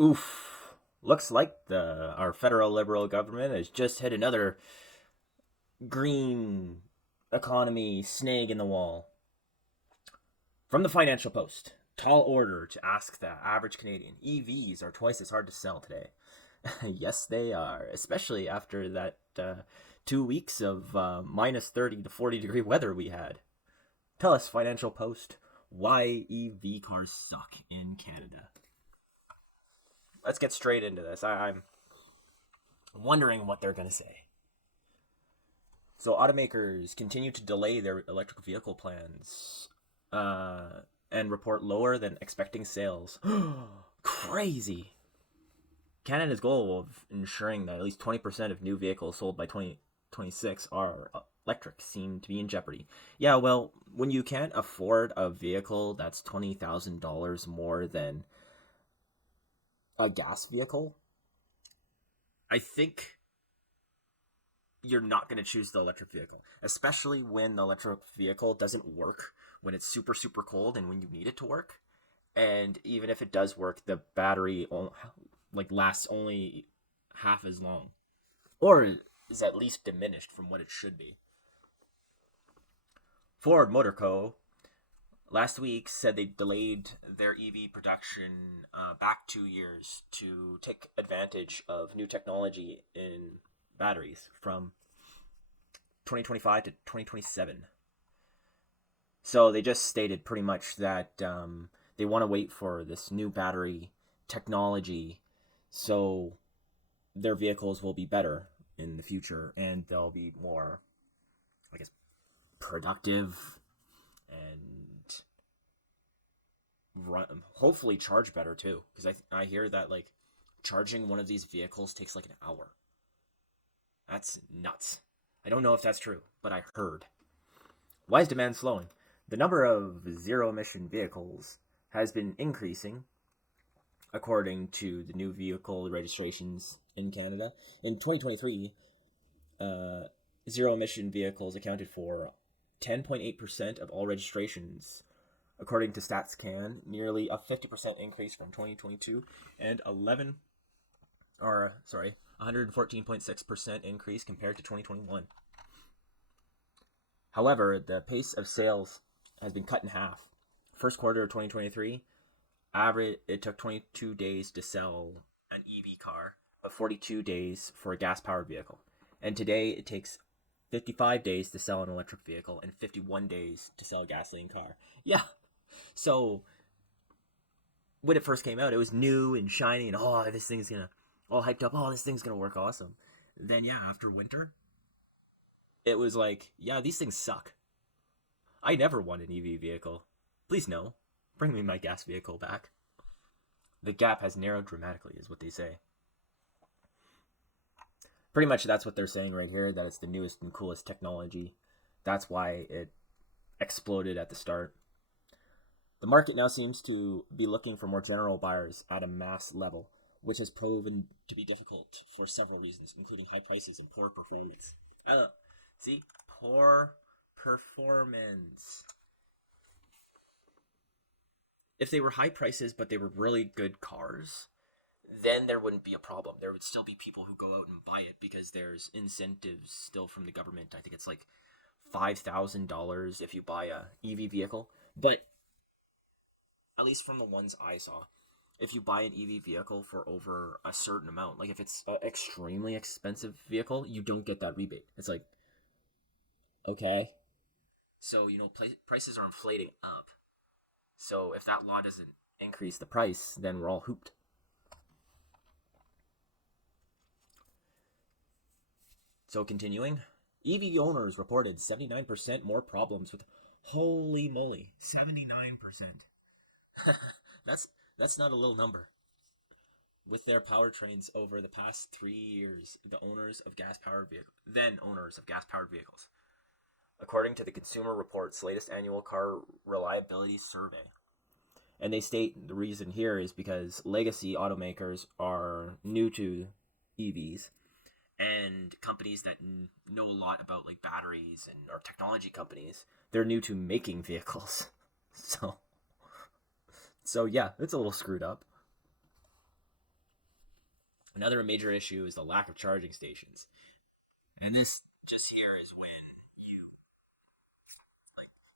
Oof. Looks like our federal liberal government has just hit another green economy snag in the wall. From the Financial Post, tall order to ask the average Canadian. EVs are twice as hard to sell today. Yes, they are, especially after that 2 weeks of minus 30 to 40-degree weather we had. Tell us, Financial Post, why EV cars suck in Canada. Let's get straight into this. I'm wondering what they're going to say. So, automakers continue to delay their electric vehicle plans and report lower than expecting sales. Crazy. Canada's goal of ensuring that at least 20% of new vehicles sold by 2026 are electric seem to be in jeopardy. Yeah, well, when you can't afford a vehicle that's $20,000 more than a gas vehicle, I think you're not going to choose the electric vehicle, especially when the electric vehicle doesn't work when it's super, super cold and when you need it to work. And even if it does work, the battery lasts only half as long, or is at least diminished from what it should be. Ford Motor Co. last week said they delayed their EV production back 2 years to take advantage of new technology in batteries from 2025 to 2027. So they just stated pretty much that they want to wait for this new battery technology so their vehicles will be better in the future and they'll be more, I guess, productive and hopefully charge better too. Because I hear that charging one of these vehicles takes like an hour. That's nuts. I don't know if that's true, but I heard. Why is demand slowing? The number of zero-emission vehicles has been increasing, according to the new vehicle registrations in Canada. In 2023, zero-emission vehicles accounted for 10.8% of all registrations, according to StatsCan, nearly a 50% increase from 2022, and 114.6% increase compared to 2021. However, the pace of sales has been cut in half. First quarter of 2023, it took 22 days to sell an EV car, but 42 days for a gas-powered vehicle. And today, it takes 55 days to sell an electric vehicle and 51 days to sell a gasoline car. Yeah. So, when it first came out, it was new and shiny and, this thing's gonna, all hyped up, this thing's gonna work awesome. Then, yeah, after winter, it was like, yeah, these things suck. I never want an EV vehicle. Please no. Bring me my gas vehicle back. The gap has narrowed dramatically, is what they say. Pretty much that's what they're saying right here, that it's the newest and coolest technology. That's why it exploded at the start. The market now seems to be looking for more general buyers at a mass level, which has proven to be difficult for several reasons, including high prices and poor performance. See? Poor performance. If they were high prices but they were really good cars, then there wouldn't be a problem. There would still be people who go out and buy it because there's incentives still from the government. I think it's like $5,000 if you buy a EV vehicle. But at least from the ones I saw, if you buy an EV vehicle for over a certain amount, like if it's an extremely expensive vehicle, you don't get that rebate. It's like, okay. So, prices are inflating up. So if that law doesn't increase the price, then we're all hooped. So continuing, EV owners reported 79% more problems with, holy moly, 79%. That's not a little number. With their powertrains over the past 3 years, the owners of gas-powered vehicles, according to the Consumer Reports' latest annual car reliability survey. And they state the reason here is because legacy automakers are new to EVs, and companies that know a lot about batteries and are technology companies, they're new to making vehicles. So yeah, it's a little screwed up. Another major issue is the lack of charging stations. And this just here is when you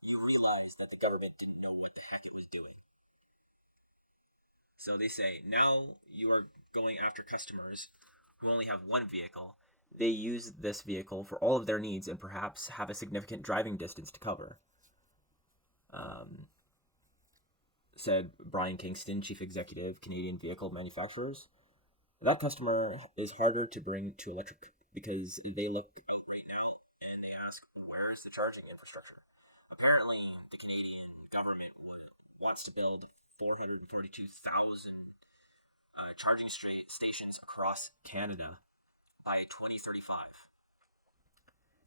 you realize that the government didn't know what the heck it was doing. So they say now you are going after customers who only have one vehicle. They use this vehicle for all of their needs and perhaps have a significant driving distance to cover. Um, Said Brian Kingston, chief executive, Canadian Vehicle Manufacturers. That customer is harder to bring to electric because they look out right now and they ask, where is the charging infrastructure? Apparently, the Canadian government wants to build 432,000 charging stations across Canada by 2035.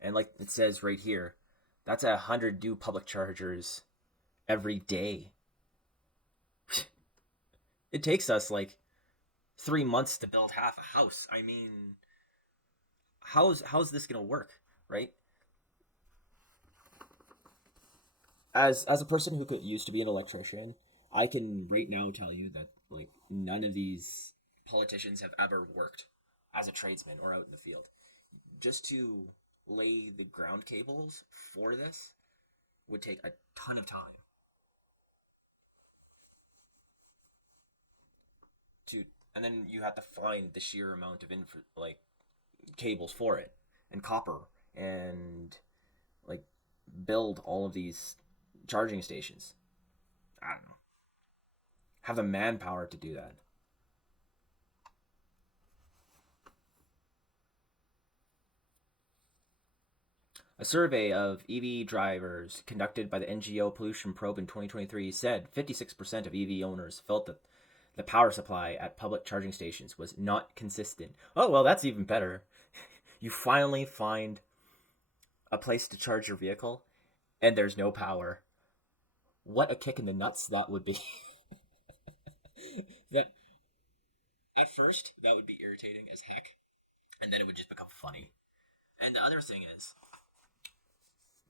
And like it says right here, that's 100 new public chargers every day. It takes us like 3 months to build half a house. I mean, how's this gonna work, right? As a person who used to be an electrician, I can right now tell you that like none of these politicians have ever worked as a tradesman or out in the field. Just to lay the ground cables for this would take a ton of time. To and then you have to find the sheer amount of cables for it and copper and like build all of these charging stations. I don't know. Have the manpower to do that. A survey of EV drivers conducted by the NGO Pollution Probe in 2023 said 56% of EV owners felt that the power supply at public charging stations was not consistent. Oh, well, that's even better. You finally find a place to charge your vehicle and there's no power. What a kick in the nuts that would be. That at first that would be irritating as heck, and then it would just become funny. And the other thing is,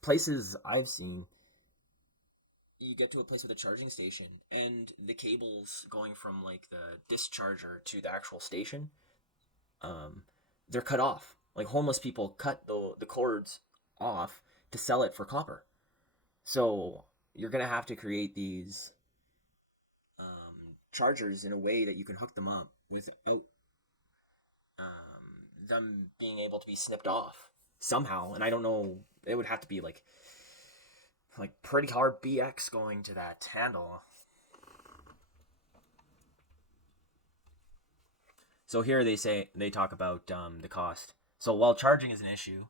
places I've seen, you get to a place with a charging station, and the cables going from like the discharger to the actual station, they're cut off. Like homeless people cut the cords off to sell it for copper. So you're gonna have to create these chargers in a way that you can hook them up without them being able to be snipped off somehow. And I don't know. It would have to be like pretty hard BX going to that handle. So here they talk about the cost. So while charging is an issue,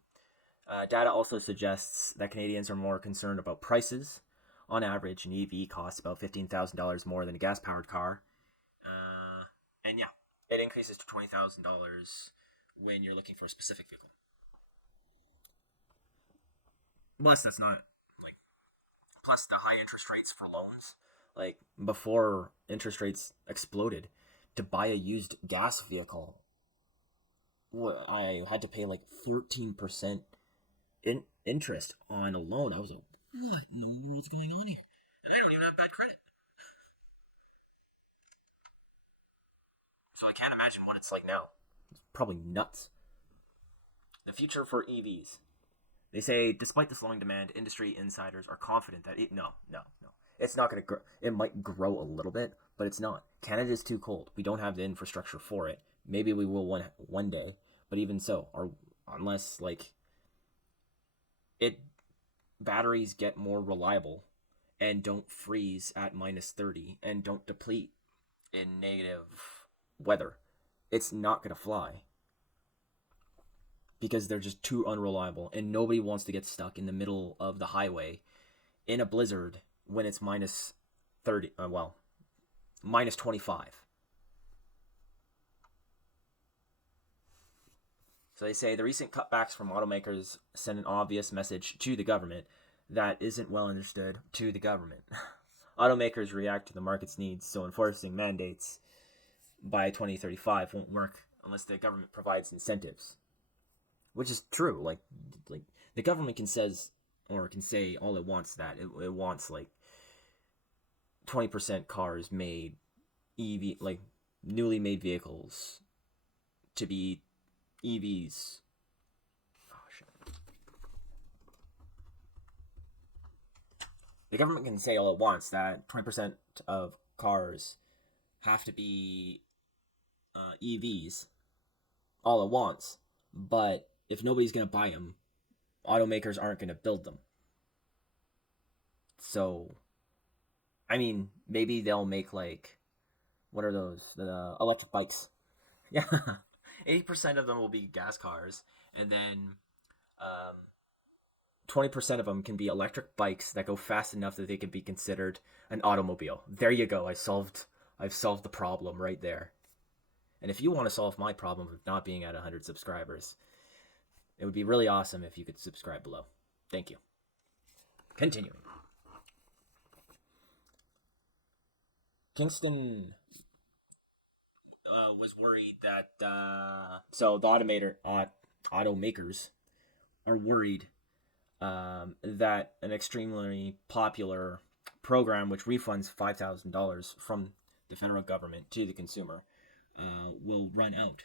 data also suggests that Canadians are more concerned about prices. On average, an EV costs about $15,000 more than a gas-powered car. And yeah, it increases to $20,000 when you're looking for a specific vehicle. Plus, that's not like plus the high interest rates for loans. Like before interest rates exploded, to buy a used gas vehicle, I had to pay like 13% interest on a loan. I was like, what in the world's going on here? And I don't even have bad credit. So I can't imagine what it's like now. It's probably nuts. The future for EVs. They say, despite the slowing demand, industry insiders are confident that no. It's not going to grow. It might grow a little bit, but it's not. Canada's too cold. We don't have the infrastructure for it. Maybe we will one day, but even so, unless like it batteries get more reliable and don't freeze at minus 30 and don't deplete in negative weather, it's not going to fly because they're just too unreliable, and nobody wants to get stuck in the middle of the highway in a blizzard when it's minus 30, minus 25. So they say the recent cutbacks from automakers send an obvious message to the government that isn't well understood to the government. Automakers react to the market's needs, so enforcing mandates by 2035 won't work unless the government provides incentives. Which is true. Like the government can say all it wants, that it wants like 20% cars made EV, like newly made vehicles to be EVs. Oh, shit. The government can say all it wants that 20% of cars have to be EVs all it wants, but if nobody's going to buy them, automakers aren't going to build them. So, I mean, maybe they'll make like, what are those? The electric bikes. Yeah. 80% of them will be gas cars, and then 20% of them can be electric bikes that go fast enough that they can be considered an automobile. There you go. I've solved the problem right there. And if you want to solve my problem of not being at 100 subscribers, it would be really awesome if you could subscribe below. Thank you. Continuing. Kingston was worried that so the automakers are worried that an extremely popular program which refunds $5,000 from the federal government to the consumer will run out,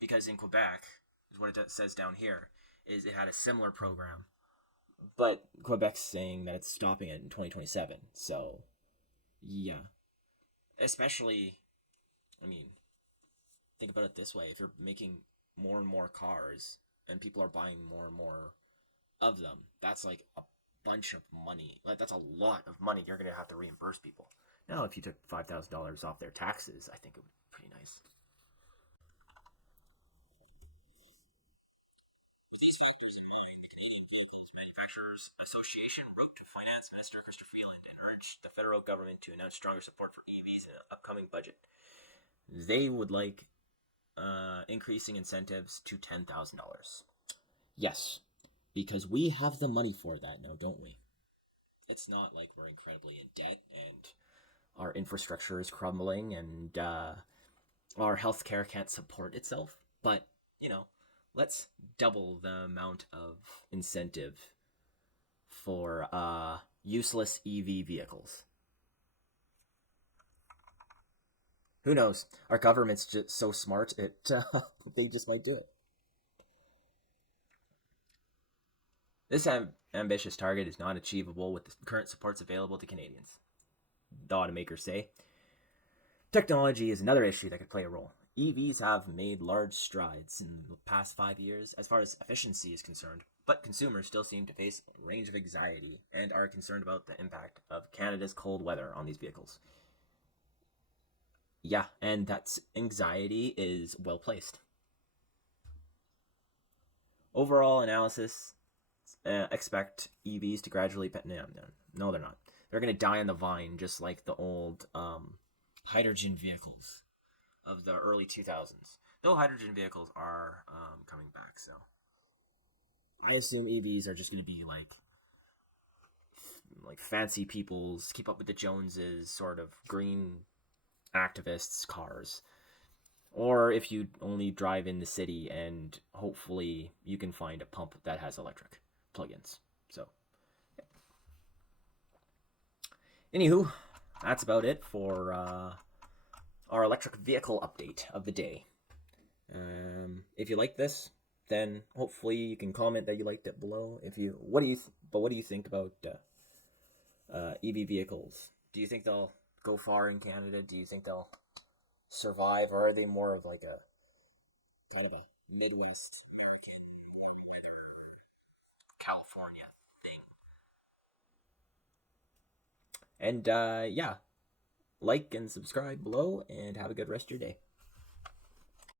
because in Quebec, is what it says down here, is it had a similar program, but Quebec's saying that it's stopping it in 2027. So yeah, especially, I mean, think about it this way: if you're making more and more cars and people are buying more and more of them, that's like a bunch of money. Like, that's a lot of money you're gonna have to reimburse people. Now, if you took $5,000 off their taxes, I think it would be pretty nice. With these factors in mind, the Canadian Vehicles Manufacturers Association wrote to Finance Minister Christopher Freeland and urged the federal government to announce stronger support for EVs in an upcoming budget. They would like increasing incentives to $10,000. Yes, because we have the money for that now, don't we? It's not like we're incredibly in debt and our infrastructure is crumbling and our healthcare can't support itself. But, let's double the amount of incentive for useless EV vehicles. Who knows? Our government's just so smart, they just might do it. This ambitious target is not achievable with the current supports available to Canadians, the automakers say. Technology is another issue that could play a role. EVs have made large strides in the past 5 years as far as efficiency is concerned, but consumers still seem to face a range of anxiety and are concerned about the impact of Canada's cold weather on these vehicles. Yeah, and that anxiety is well placed. Overall analysis expect EVs to gradually... No, they're not. They're going to die on the vine, just like the old hydrogen vehicles of the early 2000s. Though hydrogen vehicles are coming back, so I assume EVs are just going to be like fancy people's keep up with the Joneses sort of green activists cars. Or if you only drive in the city, and hopefully you can find a pump that has electric plugins. So, yeah. Anywho, that's about it for our electric vehicle update of the day. If you like this, then hopefully you can comment that you liked it below. What do you think about EV vehicles? Do you think they'll go far in Canada? Do you think they'll survive, or are they more of like a kind of a Midwest American warm weather California thing? And yeah, like and subscribe below, and have a good rest of your day.